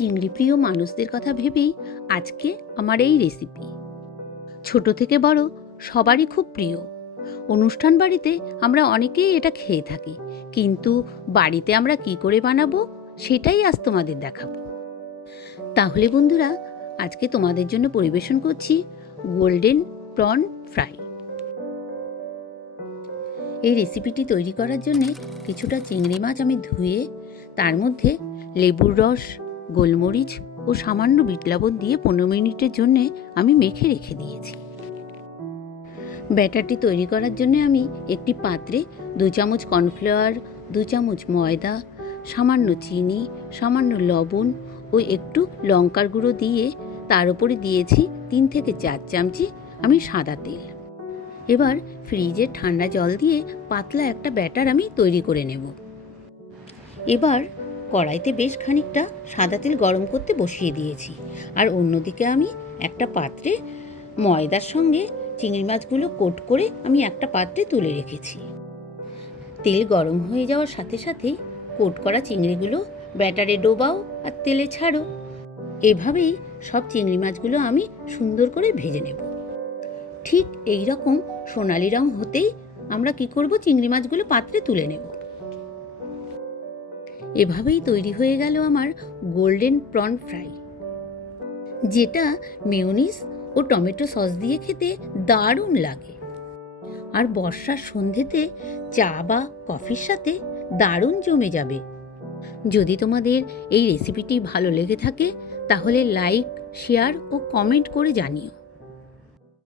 চিংড়ি প্রিয় মানুষদের কথা ভেবেই আজকে আমার এই রেসিপি। ছোট থেকে বড় সবারই খুব প্রিয়। অনুষ্ঠান বাড়িতে আমরা অনেকেই এটা খেয়ে থাকি, কিন্তু বাড়িতে আমরা কি করে বানাবো সেটাই আজ তোমাদের দেখাবো। তাহলে বন্ধুরা, আজকে তোমাদের জন্য পরিবেশন করছি গোল্ডেন প্রন ফ্রাই। এই রেসিপিটি তৈরি করার জন্য কিছুটা চিংড়ি মাছ আমি ধুয়ে তার মধ্যে লেবুর রস, গোলমরিচ ও সামান্য বিট লবণ দিয়ে 15 মিনিটের জন্য আমি মেখে রেখে দিয়েছি। ব্যাটারটি তৈরি করার জন্য আমি একটি পাত্রে 2 চামচ কর্নফ্লাওয়ার, 2 চামচ ময়দা, সামান্য চিনি, সামান্য লবণ ও একটু লঙ্কার গুঁড়ো দিয়ে তার উপরে দিয়েছি 3 থেকে 4 চামচি আমি সাদা তেল। এবার ফ্রিজে ঠান্ডা জল দিয়ে পাতলা একটা ব্যাটার আমি তৈরি করে নেব। এবার কড়াইতে বেশ খানিকটা সাদা তেল গরম করতে বসিয়ে দিয়েছি, আর অন্যদিকে আমি একটা পাত্রে ময়দার সঙ্গে চিংড়ি মাছগুলো কোট করে আমি একটা পাত্রে তুলে রেখেছি। তেল গরম হয়ে যাওয়ার সাথে সাথেই কোট করা চিংড়িগুলো ব্যাটারে ডোবাও আর তেলে ছাড়ো। এভাবেই সব চিংড়ি মাছগুলো আমি সুন্দর করে ভেজে নেব। ঠিক এই রকম সোনালি রং হতেই আমরা কি করব, চিংড়ি মাছগুলো পাত্রে তুলে নেব। এভাবেই তৈরি হয়ে গেল আমার গোল্ডেন প্রন ফ্রাই, যেটা মেয়োনিজ ও টমেটো সস দিয়ে খেতে দারুণ লাগে, আর বর্ষার সন্ধেতে চা বা কফির সাথে দারুণ জমে যাবে। যদি তোমাদের এই রেসিপিটি ভালো লেগে থাকে তাহলে লাইক, শেয়ার ও কমেন্ট করে জানিও।